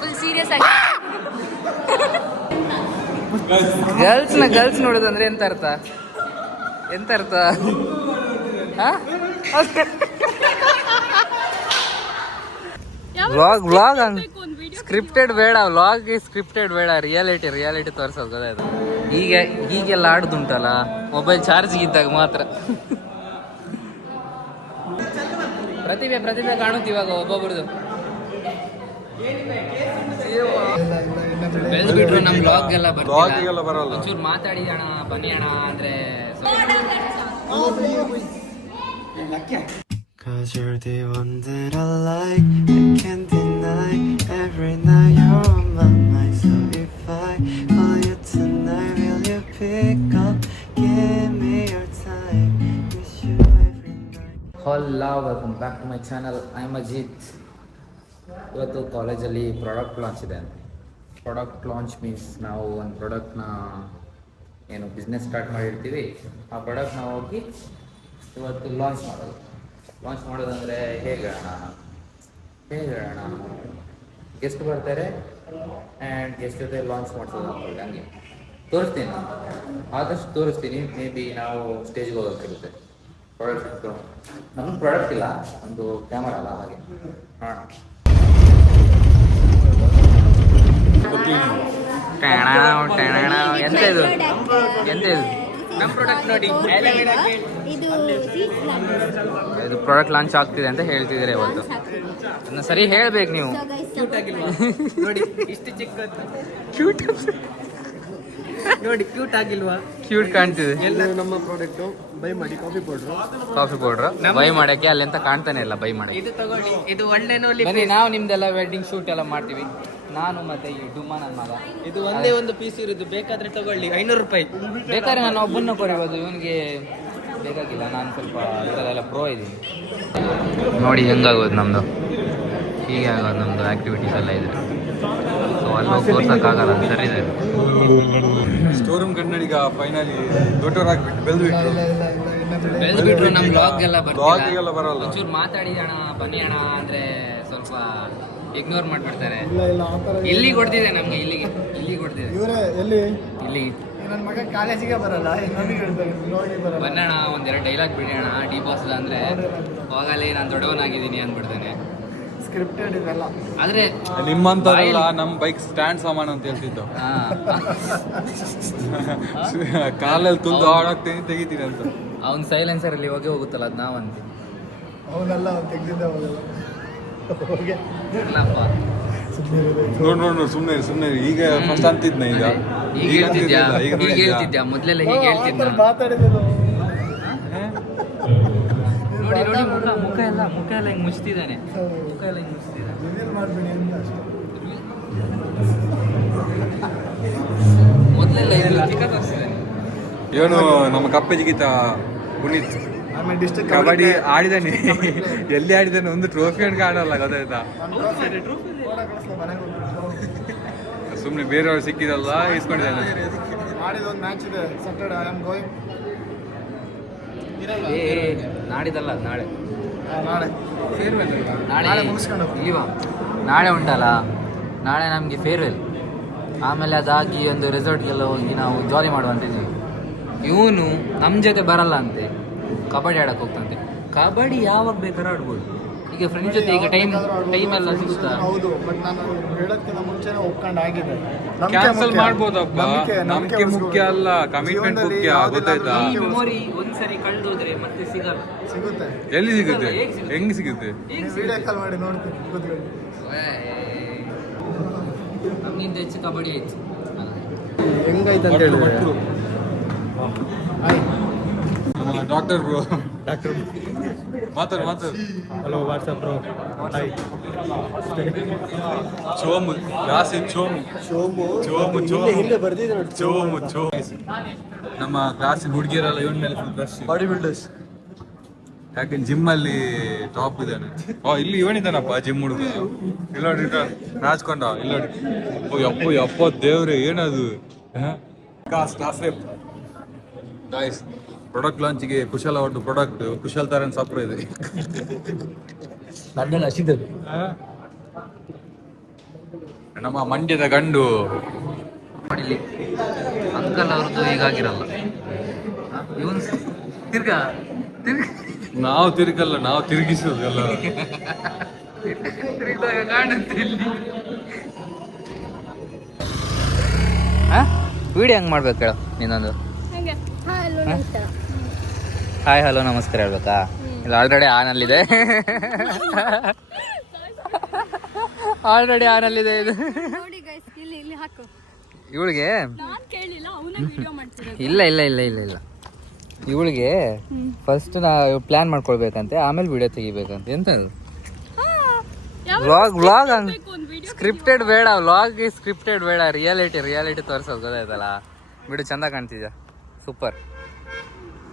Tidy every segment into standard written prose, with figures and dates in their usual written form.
Full serious ಆಗಿ girls ನೋಡೋದಂದ್ರೆ ಎಂತ ಅರ್ಥ ವ್ಲಾಗ್ ಸ್ಕ್ರಿಪ್ಟೆಡ್ ಬೇಡ, ಸ್ಕ್ರಿಪ್ಟೆಡ್ ಬೇಡ, ರಿಯಾಲಿಟಿ ತೋರ್ಸೋದು ಗೊತ್ತಾಯ್ತು. ಹೀಗೆಲ್ಲ ಆಡುದುಂಟಲ್ಲ ಮೊಬೈಲ್ ಚಾರ್ಜ್ ಇದ್ದಾಗ ಮಾತ್ರ. ಪ್ರತಿಭೆ ಕಾಣುತ್ತೆ ಇವಾಗ ಒಬ್ಬೊಬ್ರದ್ದು. ಬೆಳೆದ್ಬಿಟ್ರು ನಮ್ ಬ್ಲಾಗ್ ಎಲ್ಲ ಬರಲ್ಲ. ಒಂಚೂರು ಮಾತಾಡಿ ಅಣ್ಣ ಬನ್ನಿ ಅಣ್ಣ ಅಂದ್ರೆ Cause you're the one that I like, I can't deny. Every night you're on my mind. So if I call you tonight, will you pick up? Give me your time. Miss you every night. Hello, welcome back to my channel. I'm Ajit. ಇವತ್ತು ಕಾಲೇಜಲ್ಲಿ product launch ಇದೆ. Product launch means ನಾವು ಒಂದು ಪ್ರಾಡಕ್ಟ್ನ ಏನು business start ಮಾಡಿರ್ತೀವಿ, ಆ ಪ್ರಾಡಕ್ಟ್ನ ಹೋಗಿ ಇವತ್ತು ಲಾಂಚ್ ಮಾಡೋದಂದರೆ ಹೇಗೆ ಹೇಳೋಣ ಗೆಸ್ಟ್ ಬರ್ತಾರೆ ಆ್ಯಂಡ್ ಗೆಸ್ಟ್ ಜೊತೆ ಲಾಂಚ್ ಮಾಡಿಸೋದು ಅಂದ್ಕೊಳ್ಳಿ. ಹಂಗೆ ತೋರಿಸ್ತೀನಿ, ಆದಷ್ಟು ತೋರಿಸ್ತೀನಿ. ಮೇ ಬಿ ನಾವು ಸ್ಟೇಜ್ಗೆ ಹೋಗೋಕ್ಕಿರುತ್ತೆ. ಪ್ರಾಡಕ್ಟ್ ನಮ್ಗೆ ಪ್ರಾಡಕ್ಟ್ ಇಲ್ಲ, ಒಂದು ಕ್ಯಾಮರಾ ಅಲ್ಲ, ಹಾಗೆ ನೋಡೋಣ. ಎಂತ ಇದು ನಮ್ಮ ಪ್ರಾಡಕ್ಟ್ ನೋಡಿ, ಇದು ಪ್ರಾಡಕ್ಟ್ ಲಾಂಚ್ ಆಗ್ತಿದೆ ಅಂತ ಹೇಳ್ತಿದ್ದೀರಾ ಇವತ್ತು. ಅದನ್ನ ಸರಿ ಹೇಳ್ಬೇಕು ನೀವು. ನೋಡಿ ಇಷ್ಟು ಚಿಕ್ಕ ಕ್ಯೂಟ್ ನೋಡಿ, ಕ್ಯೂಟ್ ಆಗಿಲ್ವಾ? ಕ್ಯೂಟ್ ಕಾಣ್ತಿದೆ. ಎಲ್ಲ ನಮ್ಮ ಪ್ರಾಡಕ್ಟ್ ಬೈ ಮಾಡಿ. ಕಾಫಿ ಪೌಡ್ರ್ ಬೈ ಮಾಡಕ್ಕೆ ಅಲ್ಲಿ ಅಂತ ಕಾಣ್ತಾನೆ ಇಲ್ಲ. ಬೈ ಮಾಡಕ್ಕೆ ಇದು ತಗೊಳ್ಳಿ, ಇದು ಒಳ್ಳೆನೋ. ಬನ್ನಿ, ನಾವು ನಿಮ್ದೆಲ್ಲ ವೆಡ್ಡಿಂಗ್ ಶೂಟ್ ಎಲ್ಲ ಮಾಡ್ತೀವಿ, ನಾನು ಮತ್ತೆ ಈ ಡುಮ್ಮ ನನ್ನ ಮಗ. ಇದು ಒಂದೇ ಒಂದು ಪೀಸ್ ಇರೋದು, ಬೇಕಾದ್ರೆ ತಗೊಳ್ಳಿ, 500 ರೂಪಾಯಿ. ಬೇಕಾದ್ರೆ ನಾನು ಒಬ್ಬನ್ನ ಕೊರಿಬೋದು, ಇವನಿಗೆ ಬೇಕಾಗಿಲ್ಲ. ನಾನು ಸ್ವಲ್ಪ ಇದರಲ್ಲೆಲ್ಲ ಪ್ರೋ ಇದ್ದೀನಿ. ನೋಡಿ ಹೆಂಗಾಗೋದು ನಮ್ಮದು, ಹೀಗೆ ಆಗೋದು ನಮ್ಮದು ಆ್ಯಕ್ಟಿವಿಟೀಸ್ ಎಲ್ಲ ಇದೆ. ಸೊ ಅಲ್ಲಿ ತೋರ್ಸೋಕ್ಕಾಗಲ್ಲ, ಸರಿ ಇದೆ. ಸ್ಟೋರೂಮ್ ಕನ್ನಡಿಗ ಫೈನಲಿ ದೊಡ್ಡವರಾಗ್ಬಿಟ್ಟು ಬೆಳೆದ್ಬಿಟ್ರು ನಮ್ಮ ಬ್ಲಾಗ್ಗೆಲ್ಲ ಬರಲ್ಲ. ಒಂಚೂರು ಮಾತಾಡಿ ಅಣ್ಣ ಬನ್ನಿ ಅಣ್ಣ ಅಂದರೆ ಸ್ವಲ್ಪ ಇಗ್ನೋರ್ ಮಾಡಿಬಿಡ್ತಾರೆ. ಇಲ್ಲಿ ಕೊಡ್ತಿದೆ ನಮಗೆ, ಇಲ್ಲಿ ಕೊಡ್ತಿದೆ. ಇಲ್ಲಿ ನನ್ನ ಮಗ ಕಾಲೇಜಿಗೆ ಬರಲ್ಲ, ಬನ್ನಣ್ಣ ಒಂದೆರಡು ಡೈಲಾಗ್ ಬಿಡಿ ಅಣ್ಣ ಡಿ ಬಾಸ್ ಅಂದರೆ ಹೋಗಲಿ ನಾನು ದೊಡ್ಡವನಾಗಿದ್ದೀನಿ ಅಂದ್ಬಿಡ್ತಾನೆ. ಸ್ಕ್ರಿಪ್ಟೆಡ್ ಇವೆಲ್ಲ. ಆದರೆ ನಿಮ್ಮಂತಲ್ಲ, ನಮ್ಮ ಬೈಕ್ ಸ್ಟ್ಯಾಂಡ್ ಸಾಮಾನು ಅಂತ ಹೇಳ್ತಿದ್ದು. ಕಾಲಲ್ಲಿ ತುಲ್ದು ಹಾಡಾಗ್ತೀನಿ ತೆಗಿತೀನಿ ಅಂತ. ಅವ್ನು ಸೈಲೆನ್ಸರಲ್ಲಿ ಹೋಗುತ್ತಲ್ಲ, ಅದು ನಾವಂತ ಅವನೆಲ್ಲ ತೆಗ್ದಿದ್ದ ಇಲ್ಲಪ್ಪ. ನೋಡ್ ಸುಮ್ಮನೆ ಈಗ ಫಸ್ಟ್ ಅಂತಿದ್ನ, ಈಗ ಹೇಳ್ತಿದ್ಯಾ ಮೊದಲೆಲ್ಲ ಹೀಗೆ ಹೇಳ್ತಿದ್ದ. ನೋಡಿ ಮುಖ ಎಲ್ಲ ಹಿಂಗೆ ಮುಚ್ತಿದ್ದಾನೆ. ಮೊದಲೆಲ್ಲ ಇವನು ನಮ್ಮ ಕಪ್ಪೆಜಿಗಿತ ಪುನೀತ್ ಕಬಡ್ಡಿ ಆಡಿದಾನೆ. ಎಲ್ಲಿ ಆಡಿದಾನೆ ಒಂದು ಟ್ರೋಫಿ ಅಂತ ಕಾಣಲ್ಲ, ಗೊತ್ತಾಯ್ತಾ? ಸುಮ್ಮನೆ ಬೇರೆಯವ್ರು ಸಿಕ್ಕಿದಲ್ಲ ಇಸ್ಕೊಂಡಿದ್ದಾನೆ. ನಾಡಿದಲ್ಲ, ನಾಳೆ ಇಲ್ವಾ? ನಾಳೆ ಉಂಟಲ್ಲ, ನಾಳೆ ನಮಗೆ ಫೇರ್ವೆಲ್. ಆಮೇಲೆ ಅದಾಗಿ ಒಂದು ರೆಸಾರ್ಟ್ಗೆಲ್ಲ ಹೋಗಿ ನಾವು ಜಾಲಿ ಮಾಡುವಂತಿದ್ವಿ. ಇವನು ನಮ್ಮ ಜೊತೆ ಬರಲ್ಲ ಅಂತೆ, ಕಬಡ್ಡಿ ಆಡಕ್ಕೆ ಹೋಗ್ತಂತೆ. ಕಬಡ್ಡಿ ಯಾವಾಗ ಬೇಕಾದ್ರೂ ಆಡ್ಬೋದು. ಈಗ ಫ್ರೆಂಡ್ಸ್ ಜೊತೆ ಈಗ ಟೈಮ್ ಎಲ್ಲ ಸಿಗ್ತಾ. ಹೌದು, ಬಟ್ ನಾನು ಹೇಳೋದಕ್ಕಿಂತ ಮುಂಚೆನೇ ಒಪ್ಕೊಂಡಾಗಿದೆ. ಕ್ಯಾನ್ಸಲ್ ಮಾಡ್ಬೋದಪ್ಪ, ನಂಬಿಕೆ ಮುಖ್ಯ ಅಲ್ಲ, ಕಮಿಟ್ಮೆಂಟ್ ಮುಖ್ಯ, ಗೊತ್ತಾಯ್ತಾ? ಮೆಮೊರಿ ಒಂದ್ಸರಿ ಕಳೆದೋದ್ರೆ ಮತ್ತೆ ಸಿಗಲ್ಲ. ಸಿಗುತ್ತೆ. ಎಲ್ಲಿ ಸಿಗುತ್ತೆ? ಹೆಂಗ್ ಸಿಗುತ್ತೆ? ವಿಡಿಯೋ ಕಾಲ್ ಮಾಡಿ ನೋಡ್ತೀನಿ. ನಮ್ಗಿಂತ ಹೆಚ್ಚು ಕಬಡ್ಡಿ ಆಯ್ತು. ಹೆಂಗಾಯ್ತು ಅಂತ ಹೇಳಿದ್ರೆ ಡಾಕ್ಟರ್ ಬ್ರೋ, ಮಾತಾಡು. Hello, WhatsApp bro. Hi. Chomu ಜಾಸ್ತಿ ಹಿಂದೆ ಬರ್ದಿದೆ ನೋಡಿ, ಚೋಮು. ನಮ್ಮ ಕ್ಲಾಸಿನ ಹುಡುಗಿಯರೆಲ್ಲ ಇವನ್ ಮೇಲೆ ಫುಲ್ ಕ್ರಶ್. Body builders. ಯಾಕೆ ಜಿಮ್ ಅಲ್ಲಿ ಟಾಪ್ ಇದ್ದಾನೆ. ಇಲ್ಲಿ ಇವನಿದ್ದಾನಪ್ಪ ಜಿಮ್ ಹುಡುಗ. ಇಲ್ಲೋಡಿ ನಾಚ್ಕೊಂಡ, ಇಲ್ಲೋಡಿ. ಯಪ್ಪ ದೇವ್ರೆ, ಏನದು? ಗಾಯ್ಸ್, ಪ್ರಾಡಕ್ಟ್ ಲಾಂಚಿಗೆ ಕುಶಲ್ ಅವ್ರದ್ದು ಪ್ರಾಡಕ್ಟ್ ಕುಶಲ್ ತರನ್ ಸಪ್ರ ಇದೆ. ನನ್ನಲ್ಲಿ ಹಸಿದದು ನಮ್ಮ ಮಂಡ್ಯದ ಗಂಡು. ನೋಡಿಲಿ ಅಂಕಲ್ ಅವ್ರದ್ದು ಹೀಗಾಗಿರಲ್ಲ. ಇವನ್ ತಿರ್ಗಾ ನಾವು ತಿರುಗಲ್ಲ, ನಾವು ತಿರುಗಿಸೋದು ಎಲ್ಲ. ತಿರುಗಿದಾಗ ಕಾಣುತ್ತೆ ಇಲ್ಲಿ. ವಿಡಿಯೋ ಹೆಂಗ್ ಮಾಡ್ಬೇಕು ಹೇಳು ನೀನೊಂದು. ಹಾಯ್ ಹಲೋ ನಮಸ್ಕಾರ ಹೇಳ್ಬೇಕಾ? ಇಲ್ಲ ಆಲ್ರೆಡಿ ಆನಲ್ಲಿದೆ. ಆಲ್ರೆಡಿ ಆನಲ್ಲಿದೆ ಇದು. ಇವಳಿಗೆ ಇಲ್ಲ ಇಲ್ಲ ಇಲ್ಲ ಇಲ್ಲ ಇಲ್ಲ ಇವಳಿಗೆ ಫಸ್ಟ್ ನಾವು ಪ್ಲಾನ್ ಮಾಡ್ಕೊಳ್ಬೇಕಂತೆ, ಆಮೇಲೆ ವಿಡಿಯೋ ತೆಗಿಬೇಕಂತೆ. ಎಂತ ವ್ಲಾಗ್ ವ್ಲಾಗ್ ಸ್ಕ್ರಿಪ್ಟೆಡ್ ಬೇಡ, ವ್ಲಾಗ್ ಸ್ಕ್ರಿಪ್ಟೆಡ್ ಬೇಡ, ರಿಯಾಲಿಟಿ ತೋರಿಸೋದು ಗೊತ್ತಾಯ್ತಲ್ಲ. ವಿಡಿಯೋ ಚಂದ ಕಾಣ್ತಿದ್ಯಾ? ಸೂಪರ್.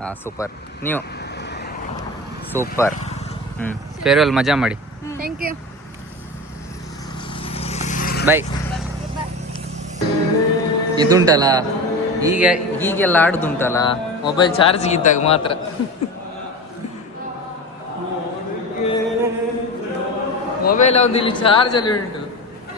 ಹಾಂ ಸೂಪರ್, ನೀವು ಸೂಪರ್. ಫೇರ್ವೆಲ್ ಮಜಾ ಮಾಡಿ. Thank you. ಬಾಯ್. ಇದುಂಟಲ್ಲ ಹೀಗೆಲ್ಲ ಆಡುದುಂಟಲ್ಲ ಮೊಬೈಲ್ ಚಾರ್ಜ್ ಇದ್ದಾಗ ಮಾತ್ರ. ಮೊಬೈಲ್ ಒಂದು ಇಲ್ಲಿ ಚಾರ್ಜ್ ಅಲ್ಲಿ ಉಂಟು,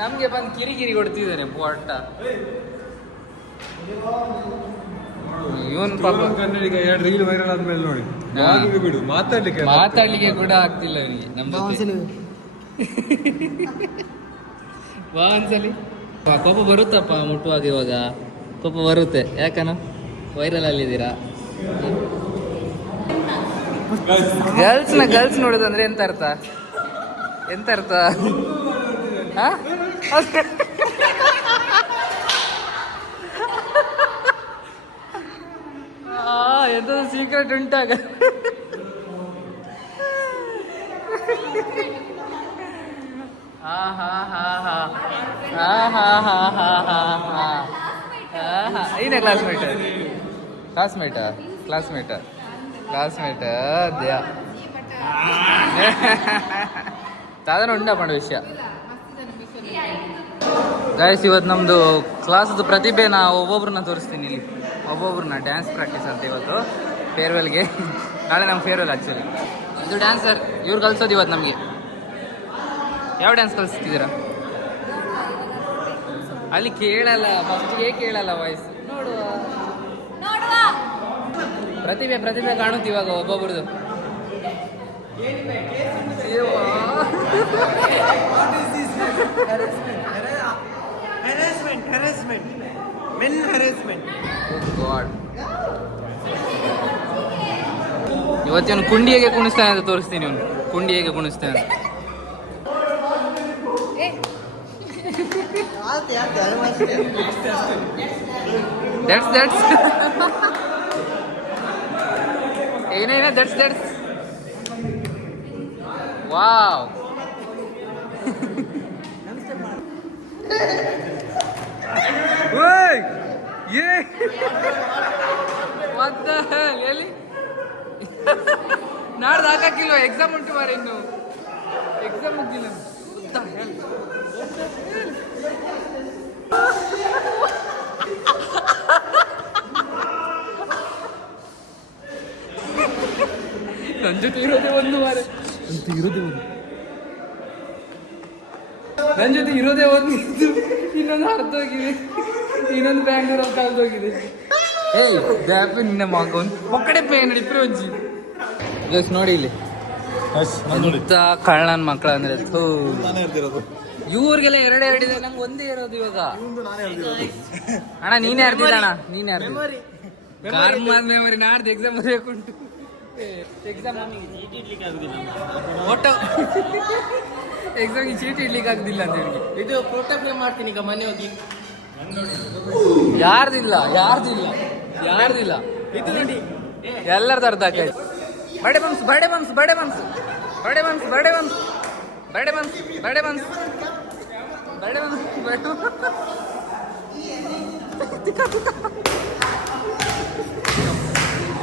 ನಮ್ಗೆ ಬಂದು ಕಿರಿಕಿರಿ ಕೊಡ್ತಿದ್ದಾನೆ ಪೊಟ್ಟ ಇವನ್. ಪಾಪ ಕನ್ನಡಿಗ 2 ರೀಲ್ ವೈರಲ್ ಆದ್ಮೇಲೆ ನೋಡಿ ಬ್ಲಾಗಿಗೆ ಬಿಡು, ಮಾತಾಡ್ಲಿಕ್ಕೆ ಕೂಡ ಆಗ್ತಿಲ್ಲ ಅವನಿಗೆ ನಮ್ಮ ಜೊತೆ. ಬಾ ಒಂದ್ಸಲಿ. ಕೋಪ ಬರುತ್ತಪ್ಪ ಮುಟ್ಟುವಾಗ, ಇವಾಗ ಕೋಪ ಬರುತ್ತೆ. ಯಾಕನ ವೈರಲ್ ಅಲ್ಲಿದ್ದೀರಾ? ಗರ್ಲ್ಸ್ ನೋಡೋದಂದ್ರೆ ಎಂತ ಅರ್ಥ? ಎಂತ ಅರ್ಥ? ಎಂತ ಸೀಕ್ರೆಟ್ ಉಂಟಾಗ. ಏನೇ ಕ್ಲಾಸ್ಮೇಟ ಸಾಧಾರಣ ಉಂಟಾ ಮಾಡೋ ವಿಷಯ. ಗಾಯ್ಸ್, ಇವತ್ತು ನಮ್ಮದು ಕ್ಲಾಸದು ಪ್ರತಿಭೆನ ಒಬ್ಬೊಬ್ರನ್ನ ತೋರಿಸ್ತೀನಿ ಇಲ್ಲಿ. ಒಬ್ಬೊಬ್ರನ್ನ ಡ್ಯಾನ್ಸ್ ಪ್ರಾಕ್ಟೀಸ್ ಅಂತ ಇವತ್ತು ಫೇರ್ವೆಲ್ಗೆ. ನಾಳೆ ನಮ್ಮ ಫೇರ್ವೆಲ್ ಆ್ಯಕ್ಚುಲಿ. ಇದು ಡ್ಯಾನ್ಸರ್, ಇವ್ರು ಕಲ್ಸೋದು ಇವತ್ತು ನಮಗೆ. ಯಾವ ಡ್ಯಾನ್ಸ್ ಕಲಿಸ್ತಿದ್ದೀರಾ? ಅಲ್ಲಿ ಕೇಳಲ್ಲ, ಫಸ್ಟ್ಗೆ ಕೇಳಲ್ಲ ವಾಯ್ಸ್. ನೋಡುವ ಪ್ರತಿಭೆ ಕಾಣುತ್ತೆ ಇವಾಗ ಒಬ್ಬೊಬ್ರದ್ದು. ಇವತ್ತೇನು ಕುಂಡಿ ಹೇಗೆ ಕುಣಿಸ್ತಾನೆ ಅಂತ ತೋರಿಸ್ತೀನಿ. ಇವನು ಕುಂಡಿ ಹೇಗೆ ಕುಣಿಸ್ತಾನೆ ಅಂತ. That's ಏನೇನ ದಟ್ಸ್ ವಾವ್. ಓಯ್ ಯೇ ವಾಟ್ ದ ಹೆಲ್. ಎಲ್ಲಿ ನಾಡ್ದು ಹಾಕಿಲ್ವ? ಎಕ್ಸಾಮ್ ಉಂಟು ಮಾರೆ, ಇನ್ನು ಎಕ್ಸಾಮ್ ಮುಗಿಲ್ಲ. ನನ್ನ ಜೊತೆ ಇರೋದೇ ಒಂದು ಮಾರೆ, ನನ್ನ ಜೊತೆ ಇರೋದೇ ಒಂದು, ಇನ್ನೊಂದು ಹರಿದೋಗಿದೆ, ಇನ್ನೊಂದು ಬ್ಯಾಂಗ್ಳೂರಲ್ಲಿ ಕಳೆದೋಗಿದೆ. ಏಯ್ ಬ್ಯಾಪ ನಿನ್ನ ಮಗ ಒಂದು ಒಕ್ಕಡೆ ಪೇನ್ ಹಿಡಿಪ್ರೆ ಒಂಜಿ. ಜಸ್ಟ್ ನೋಡಿ ಇಲ್ಲಿ ಎಂತ ಕಳ್ಳನ ಮಕ್ಕಳ ಅಂದ್ರೆ. ಇವ್ರಿಗೆಲ್ಲ ಎರಡಿದೆ, ನಂಗೆ ಒಂದೇ ಇರೋದು ಇವಾಗ. ಅಣ್ಣ ನೀನೇ ಅರ್ದಿಲ್ಲ, ಅಣ್ಣ ನೀನೇ ಅರ್ದಿ. ಕಾರ್ಮಾದ ಮೆಮೊರಿ ನಾಡ್ದು ಎಕ್ಸಾಮ್ ಬರೆಯಕ್ಕುಂಟು. ಎಕ್ಸಾಮ್ ಒಟ್ಟು ಎಕ್ಸಾಮ್ಗೆ ಚೀಟಿ ಇಡ್ಲಿಕ್ಕೆ ಆಗುದಿಲ್ಲ ಅಂತ ಹೇಳಿ ಇದು ಪ್ರೋಟೋಪ್ಲೇ ಮಾಡ್ತೀನಿ ಈಗ ಮನೆ ಹೋಗಿ. ಯಾರ್ದಿಲ್ಲ ಇದು ನೋಡಿ ಎಲ್ಲರದ್ದು ಅರ್ಧ ಆಕಾಯ್ತು.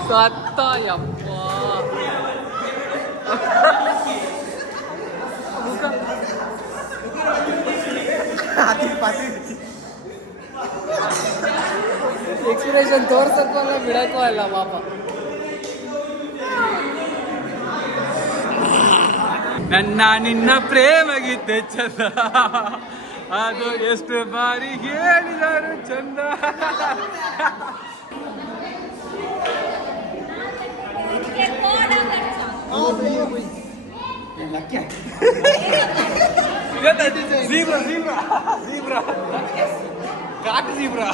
ಸತ್ತ ಯಪ್ಪ. ಎಕ್ಸ್ಪ್ರೆಷನ್ ತೋರ್ಸಕ್ಕೂ ಅಲ್ಲ ಬಿಡಕ್ಕೂ ಅಲ್ಲ ಪಾಪ. ನನ್ನ ನಿನ್ನ ಪ್ರೇಮ ಗೀತೆ ಚಂದ, ಅದು ಎಷ್ಟು ಬಾರಿ ಹೇಳಿದರು ಚಂದ. Zebra, zebra, zebra. Cat zebra.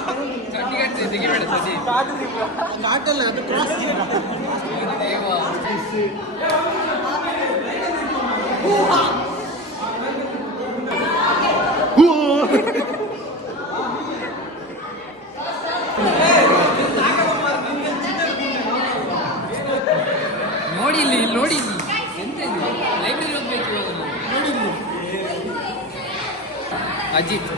Cat zebra. ಕಾಟಲ್ಲ ಅದು ಕ್ರಾಸ್ ನೋಡಿ ಇಲ್ಲಿ ನೋಡಿ ಇಲ್ಲಿ ಎಂತ ಲೈಬ್ರರಿ ಹೋಗ್ಬೇಕು ನೋಡಿ ಇಲ್ಲಿ ಅಜಿತ್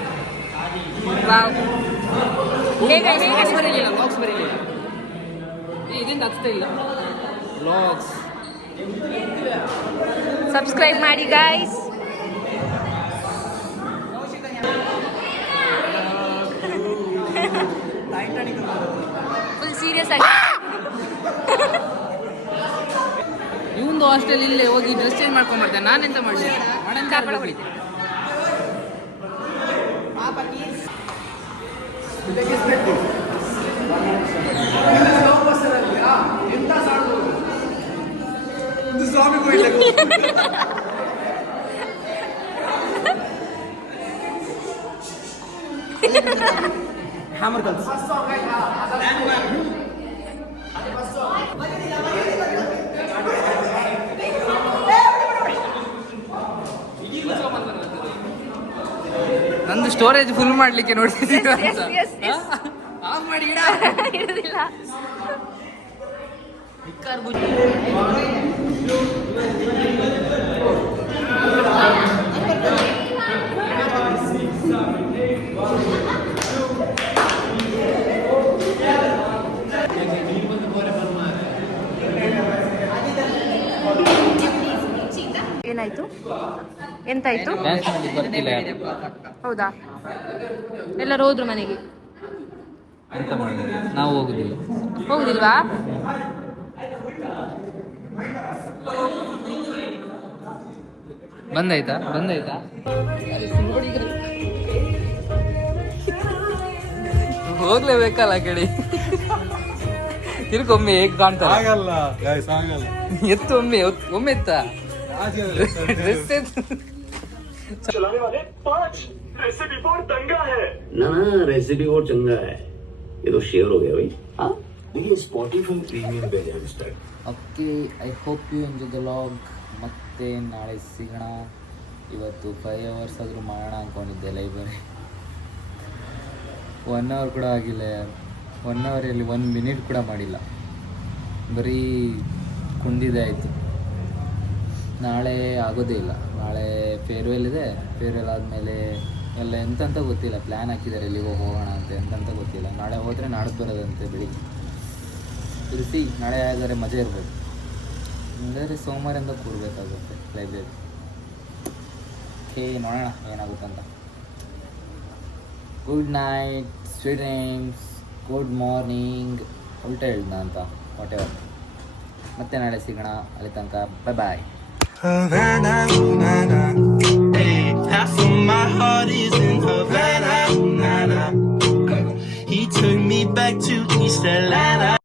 ಲಾಕ್ಸ್ ಬರೀಲಿಲ್ಲ ಇದೆಂತ ಆಗ್ತಾ ಇಲ್ಲ ಲಾಕ್ಸ್. ಸಬ್ಸ್ಕ್ರೈಬ್ ಮಾಡಿ ಗಾಯ್ಸ್. ಫುಲ್ ಸೀರಿಯಸ್ ಆಗಿ ಇವಂದು ಹಾಸ್ಟೆಲ್ ಇಲ್ಲೇ ಹೋಗಿ ಡ್ರೆಸ್ ಚೇಂಜ್ ಮಾಡ್ಕೊಂಡ್ಬರ್ತೇನೆ. ನಾನೆಂತ ಮಾಡಲಿ ಕಾಪಾಡ ಹೊಡಿತೆ. ಹ್ಯಾಮರ್ ಕಲ್ಸ್ ನಂದು ಸ್ಟೋರೇಜ್ ಫುಲ್ ಮಾಡ್ಲಿಕ್ಕೆ ನೋಡ್ತಿದ್ದೀರಾ Yes, yes, yes. ಆಫ್ ಮಾಡಿ ಗಿಡ ಇರುದಿಲ್ಲ. ಏನಾಯ್ತು? ಎಂತಾಯ್ತು? ಡ್ಯಾನ್ಸ್ ಮಾಡಿ ಬರ್ತಿಲ್ಲ ಯಾರು? ಹೌದಾ? ಎಲ್ಲರೂ ಹೋದ್ರು ಮನೆಗೆ. ಎಂತ ಮಾಡಿದ್ರಿ? ನಾವು ಹೋಗುದಿಲ್ಲ. ಹೋಗುದಿಲ್ವಾ? ಬಂದಾಯ್ತಾ ಹೋಗ್ಲೇಬೇಕಲ್ಲ ಆ ಕಡೆ. ತಿರ್ಗೊಮ್ಮೆ ಹೇಗೆ ಕಾಣ್ತಾರೆ ಆಗಲ್ಲ ಗೈಸ್, ಆಗಲ್ಲ. ಎತ್ತು ಒಮ್ಮೆ ಎತ್ತ ಡ್ರೆಸ್ चलाने वाले 5 रेसिपी बोर्ड दंगा है ना रेसिपी बोर्ड चंगा है. ये तो शेयर हो गया भाई. हाँ देखिए स्पॉटिफाई प्रीमियम पे है इस time. Okay, I hope you enjoy the log. ಮತ್ತೆ ನಾಳೆ ಸಿಗೋಣ. ಇವತ್ತು 5 hours ಆದರೂ ಮಾಡೋಣ ಅಂದ್ಕೊಂಡಿದ್ದೆ ಲೈಬ್ರರಿ. 1 hour ಕೂಡ ಆಗಿಲ್ಲ ಯಾರು. 1 ಅವರಲ್ಲಿ 1 minute ಕೂಡ ಮಾಡಿಲ್ಲ. ಬರೀ ಕುಂದಿದೆ ಆಯಿತು. ನಾಳೆ ಆಗೋದೇ ಇಲ್ಲ. ನಾಳೆ ಫೇರ್ವೆಲ್ ಇದೆ. ಫೇರ್ವೆಲ್ ಆದಮೇಲೆ ಎಲ್ಲ ಎಂತಂತ ಗೊತ್ತಿಲ್ಲ. ಪ್ಲ್ಯಾನ್ ಹಾಕಿದ್ದಾರೆ ಎಲ್ಲಿಗೋ ಹೋಗೋಣ ಅಂತ, ಎಂತಂತ ಗೊತ್ತಿಲ್ಲ. ನಾಳೆ ಹೋದರೆ ನಾಡ್ದು ಬರೋದಂತೆ ಬೆಳಿಗ್ಗೆ. ಇರಿಸಿ ನಾಳೆ ಆದರೆ ಮಜಾ ಇರ್ಬೋದು. ಅಂದರೆ ಸೋಮವಾರದಿಂದ ಕೂಡಬೇಕಾಗುತ್ತೆ ಲೈಬ್ರರಿ. ಓಕೆ, ನೋಡೋಣ ಏನಾಗುತ್ತಂತ. Good night, sweet dreams, good morning. ಉಲ್ಟಾ ಹೇಳ್ದ ಅಂತ ವಾಟ್ ಎವರ್. ಮತ್ತೆ ನಾಳೆ ಸಿಗೋಣ. ಅಲ್ಲಿ ತನಕ ಬಾಯ್ ಬಾಯ್. Havana, ooh, na, na. Hey, half of my heart is in Havana, ooh, na, na. He took me back to East Atlanta.